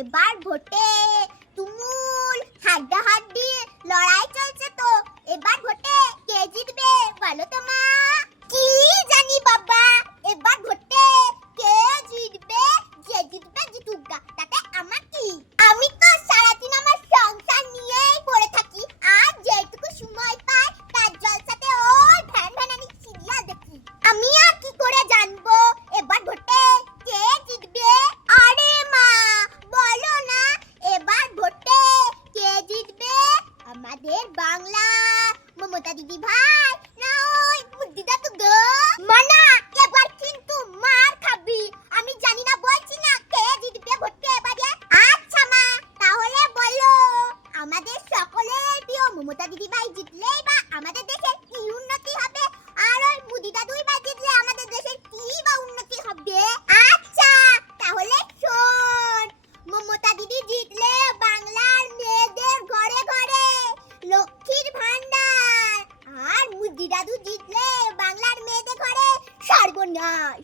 এবার ভোটে তুমুল হাড্ডাহাড্ডি লড়াই চলছে তো এবার ভোটে কে জিতবে বলো তো মা? কি জানি বাবা, এবার ভোটে কে জিতবে, যে জিতবে জিতুক গা, তাতে আমার কি? আমি তো সারাদিন আমার সংসার নিয়েই পড়ে থাকি, আর যেটুকু সময় পাই তার জলসাতে ওই ভ্যান ভ্যানানি সিরিয়াল দেখি। আমি আর কি করে জানবো এবার ভোটে কে জিতবে? আরে মা বলো না, এবার ভোটে কে জিতবে? আমাদের বাংলা মমতা দিদি ভাই না ওই মুদিদা তো গো? মানা এবার কিন্তু মার খাবি, আমি জানি না বলছি না কে জিতবে ভোটে এবারে। আচ্ছা মা তাহলে বলো, আমাদের সকলের প্রিয় মমতা দিদি ভাই জিতলেই বা আমাদের দেশের কি উন্নতি হবে, আর ওই মুদি দাদুই বা জিতলে আমাদের দেশের কি বা উন্নতি হবে? আচ্ছা তাহলে শোন, মমতা দিদি জিতলে বাংলার মেয়েদের ঘরে ঘরে লক্ষ্মীর ভান্ডার, আর মুদি দাদু জিতলে বাংলার মেয়েদের ঘরে সর্বনাশ।